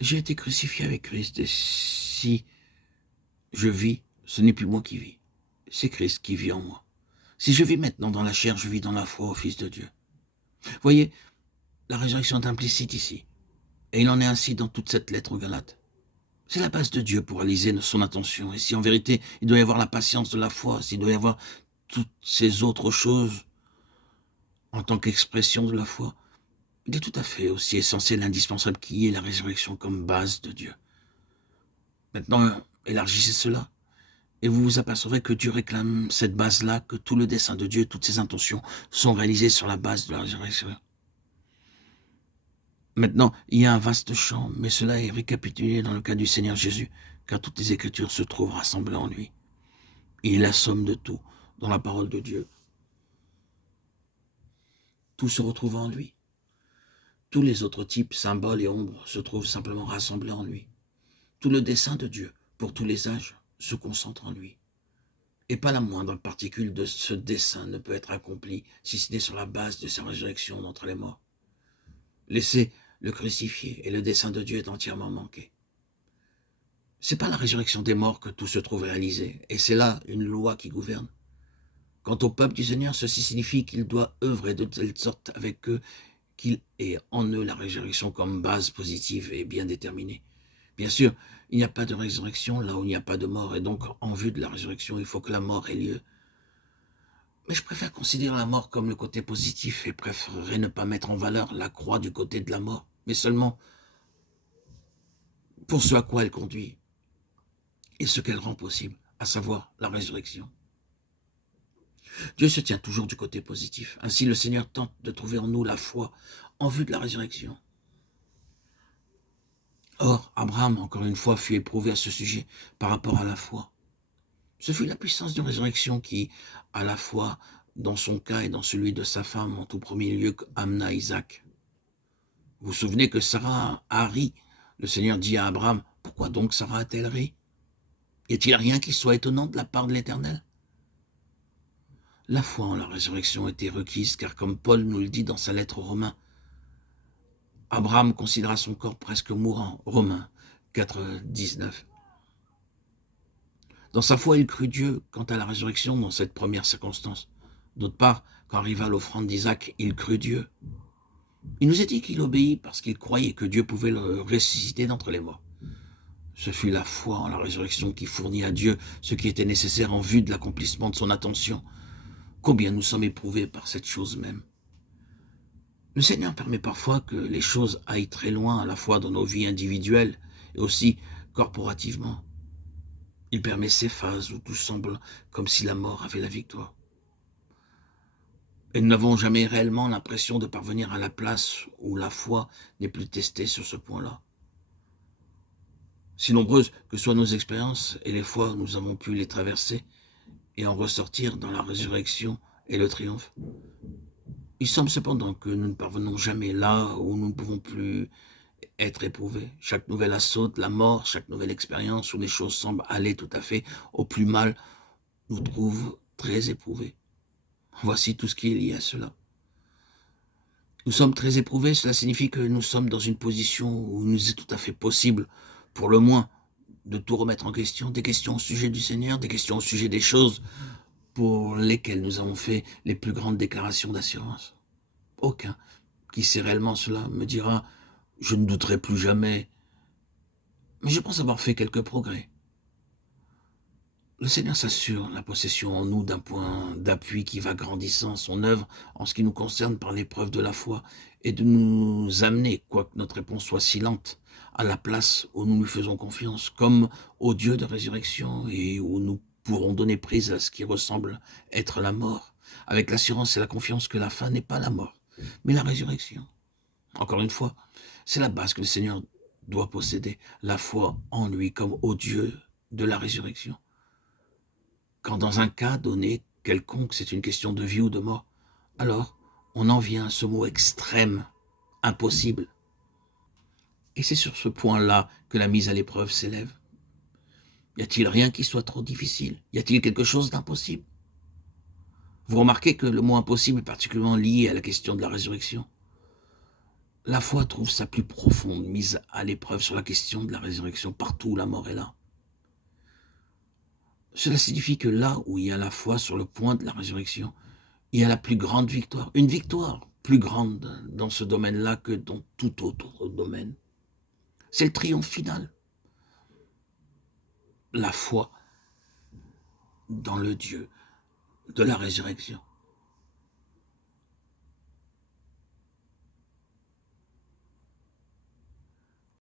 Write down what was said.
J'ai été crucifié avec Christ, et si je vis, ce n'est plus moi qui vis, c'est Christ qui vit en moi. Si je vis maintenant dans la chair, je vis dans la foi au Fils de Dieu. Voyez, la résurrection est implicite ici, et il en est ainsi dans toute cette lettre aux Galates. C'est la base de Dieu pour réaliser son intention, et si en vérité il doit y avoir la patience de la foi, s'il doit y avoir toutes ces autres choses en tant qu'expression de la foi, il est tout à fait aussi essentiel et indispensable qu'il y ait la résurrection comme base de Dieu. Maintenant, élargissez cela, et vous vous apercevrez que Dieu réclame cette base-là, que tout le dessein de Dieu, toutes ses intentions sont réalisées sur la base de la résurrection. Maintenant, il y a un vaste champ, mais cela est récapitulé dans le cas du Seigneur Jésus, car toutes les Écritures se trouvent rassemblées en lui. Il est la somme de tout, dans la parole de Dieu. Tout se retrouve en lui. Tous les autres types, symboles et ombres se trouvent simplement rassemblés en lui. Tout le dessein de Dieu, pour tous les âges, se concentre en lui. Et pas la moindre particule de ce dessein ne peut être accomplie si ce n'est sur la base de sa résurrection d'entre les morts. Laissez le crucifier et le dessein de Dieu est entièrement manqué. C'est pas la résurrection des morts que tout se trouve réalisé, et c'est là une loi qui gouverne. Quant au peuple du Seigneur, ceci signifie qu'il doit œuvrer de telle sorte avec eux qu'il ait en eux la résurrection comme base positive et bien déterminée. Bien sûr, il n'y a pas de résurrection là où il n'y a pas de mort, et donc en vue de la résurrection, il faut que la mort ait lieu. Mais je préfère considérer la mort comme le côté positif et préférerais ne pas mettre en valeur la croix du côté de la mort, mais seulement pour ce à quoi elle conduit et ce qu'elle rend possible, à savoir la résurrection. Dieu se tient toujours du côté positif. Ainsi, le Seigneur tente de trouver en nous la foi en vue de la résurrection. Or, Abraham, encore une fois, fut éprouvé à ce sujet par rapport à la foi. Ce fut la puissance de résurrection qui, à la fois dans son cas et dans celui de sa femme, en tout premier lieu, amena Isaac. Vous vous souvenez que Sarah a ri. Le Seigneur dit à Abraham, « Pourquoi donc Sarah a-t-elle ri? Y a-t-il rien qui soit étonnant de la part de l'Éternel ?» La foi en la résurrection était requise, car comme Paul nous le dit dans sa lettre aux Romains, Abraham considéra son corps presque mourant. Romains 4, 19. Dans sa foi, il crut Dieu quant à la résurrection dans cette première circonstance. D'autre part, quand arriva l'offrande d'Isaac, il crut Dieu. Il nous a dit qu'il obéit parce qu'il croyait que Dieu pouvait le ressusciter d'entre les morts. Ce fut la foi en la résurrection qui fournit à Dieu ce qui était nécessaire en vue de l'accomplissement de son intention. Combien nous sommes éprouvés par cette chose même. Le Seigneur permet parfois que les choses aillent très loin, à la fois dans nos vies individuelles et aussi corporativement. Il permet ces phases où tout semble comme si la mort avait la victoire. Et nous n'avons jamais réellement l'impression de parvenir à la place où la foi n'est plus testée sur ce point-là. Si nombreuses que soient nos expériences et les fois où nous avons pu les traverser et en ressortir dans la résurrection et le triomphe, il semble cependant que nous ne parvenons jamais là où nous ne pouvons plus être éprouvés. Chaque nouvel assaut de la mort, chaque nouvelle expérience où les choses semblent aller tout à fait au plus mal, nous trouve très éprouvés. Voici tout ce qui est lié à cela. Nous sommes très éprouvés, cela signifie que nous sommes dans une position où il nous est tout à fait possible, pour le moins, de tout remettre en question, des questions au sujet du Seigneur, des questions au sujet des choses pour lesquelles nous avons fait les plus grandes déclarations d'assurance. Aucun qui sait réellement cela me dira « je ne douterai plus jamais », mais je pense avoir fait quelques progrès. Le Seigneur s'assure la possession en nous d'un point d'appui qui va grandissant son œuvre en ce qui nous concerne par l'épreuve de la foi et de nous amener, quoique notre réponse soit si lente, à la place où nous lui faisons confiance, comme au Dieu de résurrection et où nous pourrons donner prise à ce qui ressemble être la mort, avec l'assurance et la confiance que la fin n'est pas la mort, mais la résurrection. Encore une fois, c'est la base que le Seigneur doit posséder, la foi en lui comme au Dieu de la résurrection. Quand dans un cas donné, quelconque, c'est une question de vie ou de mort, alors on en vient à ce mot extrême, impossible. Et c'est sur ce point-là que la mise à l'épreuve s'élève. Y a-t-il rien qui soit trop difficile? Y a-t-il quelque chose d'impossible? Vous remarquez que le mot impossible est particulièrement lié à la question de la résurrection. La foi trouve sa plus profonde mise à l'épreuve sur la question de la résurrection, partout où la mort est là. Cela signifie que là où il y a la foi sur le point de la résurrection, il y a la plus grande victoire. Une victoire plus grande dans ce domaine-là que dans tout autre domaine. C'est le triomphe final. La foi dans le Dieu de la résurrection.